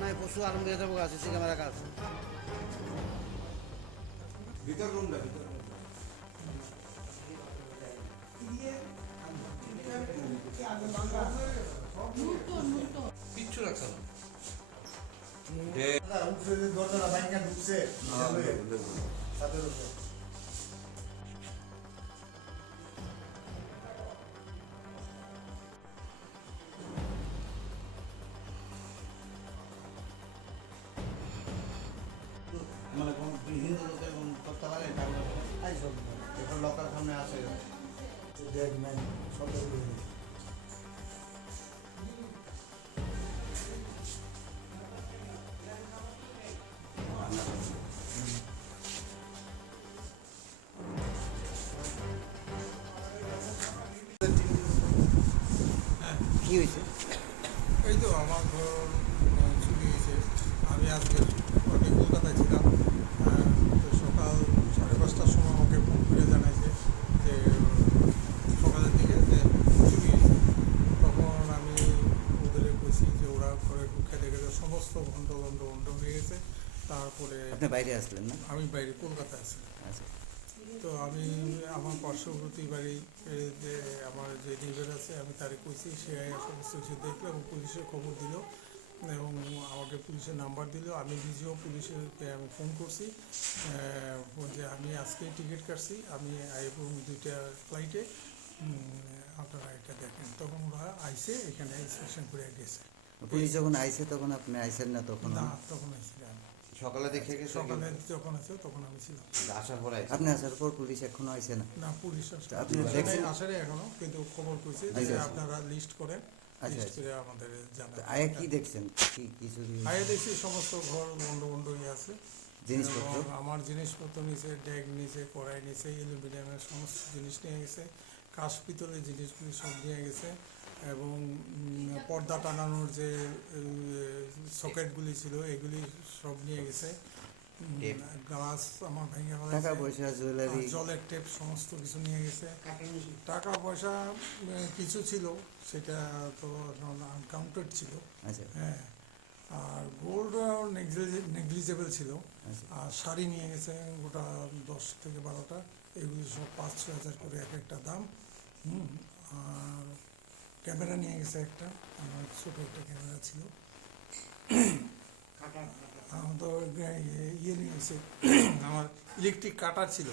নাই পশু আরম্ভ হয়ে যাব সিসি ক্যামেরা কাজ ভিতর রুমটা ভিতর কিচ্ছু না। দরজাটা বাইকা ঢুকছে। ছাদের মানে কোন হিন্দু লোকে করতে পারে এখন লকার সামনে আসে হয়ে কি হয়েছে এই তো আমার ঘর আহ, চুরি হয়েছে আমি আজকে আমি কলকাতায় ছিলাম আহ, তো সকাল সাড়ে পাঁচটার সময় আমাকে ফোন করে জানাইছে যে সকালের দিকে যে চুরি হয়েছে তখন আমি ওদের বলছি যে ওরা ঘরে ঢুকে দেখে যে সমস্ত ঘন্ট ঘন্ট ঘন্ট হয়ে গেছে তারপরে আপনি বাইরে আসলেন না? আমি বাইরে কলকাতায় আছি। আচ্ছা। তো আমি আমার পার্শ্ববর্তী বাড়ি যে আমার যে নেইবার আছে আমি তারে কইছি সে সমস্ত কিছু দেখল এবং পুলিশের খবর দিল এবং আমাকে পুলিশের নাম্বার দিল। আমি নিজেও পুলিশকে আমি ফোন করছি যে আমি আজকে টিকিট কাটছি আমি এবং দুইটা ফ্লাইটে আপনারা এটা দেখেন। তখন ওরা আইসে এখানে ইন্সপেকশন করে গেছে। পুলিশ যখন আইছে তখন আপনি আইছেন না তখন? না তখন আইছিলাম সকালে দেখে গেছে সকালে যখন আছে তখন আমি ছিলাম আসার পরে। আপনি আসার পর পুলিশ এখনও আইছে না না পুলিশ আপনি দেখছেন? এখনও কিন্তু খবর আচ্ছা, যে আচ্ছা। আপনারা লিস্ট করেন আচ্ছা, লিস্ট আচ্ছা। করে আমাদের জানাবেন আয়া কি দেখছেন কি কি চুরি হয়েছে? আয়ে দেখছি সমস্ত ঘর বন্ধ বন্ধ হয়ে আছে জিনিসপত্র আমার জিনিসপত্র নিচে ড্যাগ নিচে কড়াই নিচে অ্যালুমিনিয়ামের সমস্ত জিনিস নিয়ে গেছে কাশ পিতলের জিনিসগুলি সব নিয়ে গেছে এবং পর্দা টানানোর যে সকেটগুলি ছিল এগুলি সব নিয়ে গেছে। গ্লাস আমার ভেঙে টাকা পয়সা জুয়েলারি। জলের টেপ সমস্ত কিছু নিয়ে গেছে। টাকা পয়সা কিছু ছিল সেটা তো আনকাউন্টেড ছিল। আচ্ছা। হ্যাঁ। আর গোল্ড নেগলিজেবল ছিল। আচ্ছা। আর শাড়ি নিয়ে গেছে গোটা দশ থেকে বারোটা। এগুলি সব পাঁচ ছ হাজার করে এক একটা দাম। হুম আর ক্যামেরা নিয়ে গেছে একটা, আমার ছোটো একটা ক্যামেরা ছিল। ইয়ে- নিয়ে গেছে, আমার ইলেকট্রিক কাটার ছিল।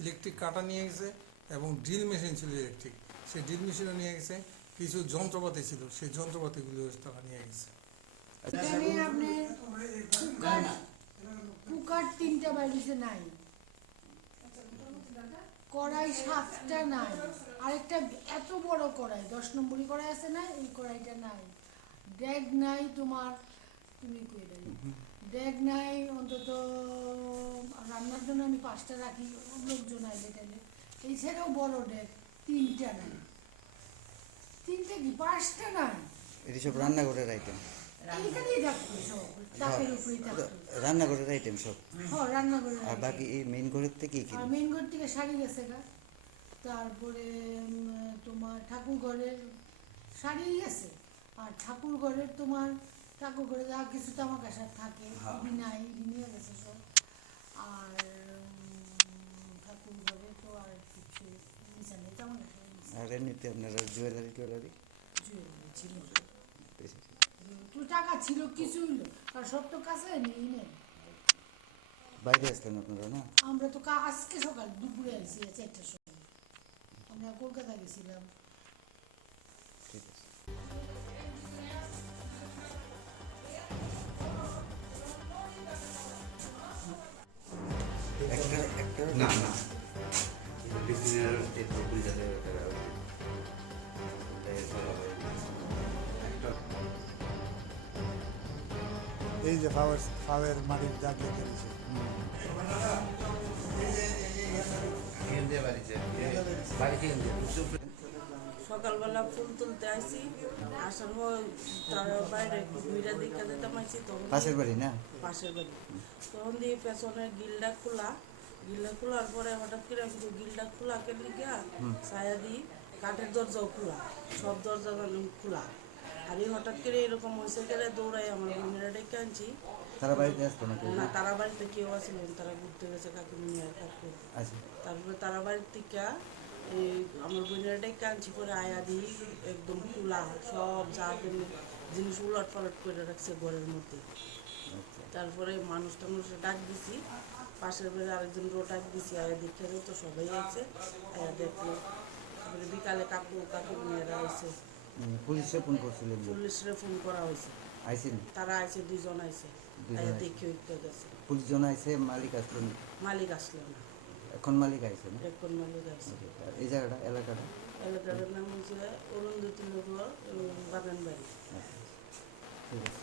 ইলেকট্রিক কাটা নিয়ে গেছে এবং ড্রিল মেশিন ছিল ইলেকট্রিক সেই ড্রিল মেশিনও নিয়ে গেছে, কিছু যন্ত্রপাতি ছিল, সেই যন্ত্রপাতিগুলো তারা নিয়ে গেছে। আপনি কুকার তিনটা বাড়িতে নাই। কড়াই সাতটা নাই। আরেকটা এত বড় কড়াই, দশ নম্বরই কড়াই আছে না, এই কড়াইটা নাই। ড্যাগ নাই তোমার, তুমি কই দেবে? ড্যাগ নাই, অন্তত রান্নার জন্য আমি পাঁচটা রাখি, লোকজন আইলে টাইলে এই ছেড়েও বড় ড্যাগ তিনটা নাই। তিনটা কি, পাঁচটা নাই? এটি সব রান্নাঘরের আইটেম রান্নাঘরের আইটেম সব। হ্যাঁ আর বাকি এই মেইন ঘরের থেকে কি মেন ঘর থেকে শাড়ি গেছে গা তারপরে তোমার ঠাকুর ঘরের শাড়ি গেছে আর ঠাকুর ঘরের তোমার ঠাকুর ঘরে যা কিছু তামা কাসার থাকে ইডি নাই নিয়ে গেছে সব। আর ঠাকুর ঘরে তো আর কিছু আর এমনিতে আপনারা জুয়েলারি টুয়েলারি? ছিল। বেশি তো টাকা ছিল কিছু হইল। আর সব তো কাছে নেই নেই। বাইরে আসলেন আপনারা না? আমরা তো কা- আজকে সকাল দুপুরে আইসি চারটার সময়। আমরা কলকাতা গেছিলাম। ঠিক আছে। একটা একটা না না। ফিফটিনের কুড়ি হাজার টাকা একটা এই যে ফাওয়ার ফাওয়ার মাটির দাগ লেগে গেছে সকালবেলা ফুল তুলতে আসি আসার পর তার বাইরে একটু ঘুরে দিকে যেতে পারছি তখন পাশের বাড়ি না? পাশের বাড়ি। তখন দিয়ে পেছনের গিলটা খোলা। গিলটা খোলার পরে হঠাৎ করে আমি তো গিলটা খোলা কেন গিয়া ছায়া দিই কাঠের দরজাও খোলা সব দরজা খোলা। আর এই হঠাৎ করে এরকম হয়েছে গেলে দৌড়াই আমার বোনেরা ডেকে আনছি। তারা বাড়িতে আসতো না না তারা বাড়িতে কেউ তারা ঘুরতে গেছে কাকু। আচ্ছা। তারপরে তারা বাড়ির থেকে এই আমার বোনেরা ডেকে আনছি পরে আয়া দিই একদম খোলা সব যা জিনিস উলট পালট করে রাখছে ঘরের মধ্যে। আচ্ছা। তারপরে মানুষ টানুষ ডাক দিছি পাশের বাড়ি আরেকজন রো ডাক দিছি আয়া দেখে তো সবাই আছে আয়া দেখল। তারপরে বিকালে কাকু কাকু মেয়েরা আছে পুলিশে ফোন করছিলেন যে? পুলিশরে ফোন করা হয়েছে। আইসেন তারা আইছে দুজন আইছে। আইছে। দেখে উঠতে গেছে। পুলিশ জন আইসে মালিক আসলেন মালিক আসলো না। এখন মালিক আইসে না? এখন মালিক আইছে। এই জায়গাটা এলাকাটা? এলাকাটার নাম হচ্ছে অরুন্ধতী নগর বাগান বাড়ি। আচ্ছা ঠিক আছে।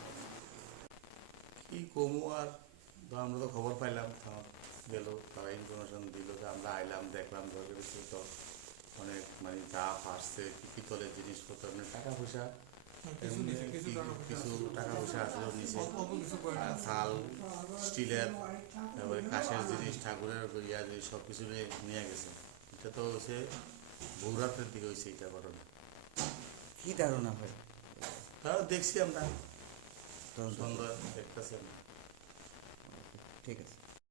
কি কমু আর? আমরা তো খবর পাইলাম গেল তারা ইনফরমেশন দিল যে আমরা আইলাম দেখলাম ধরে কিছু তো অনেক মানে যা ফাটছে কি পিতলের জিনিসপত্র মানে টাকা পয়সা কিছু নিচে কিছু টাকা পয়সা আসলো নিচে। থাল স্টিলের তারপরে কাঠের জিনিস ঠাকুরের ইয়া জিনিস সব কিছু নিয়ে নিয়ে গেছে। এটা তো হচ্ছে ভোররাতের দিকে হয়েছে এটা ঘটনা। কি ধারণা হয় তাও দেখছি আমরা। সন্ধ্যা দেখতেছি আমরা। ঠিক আছে।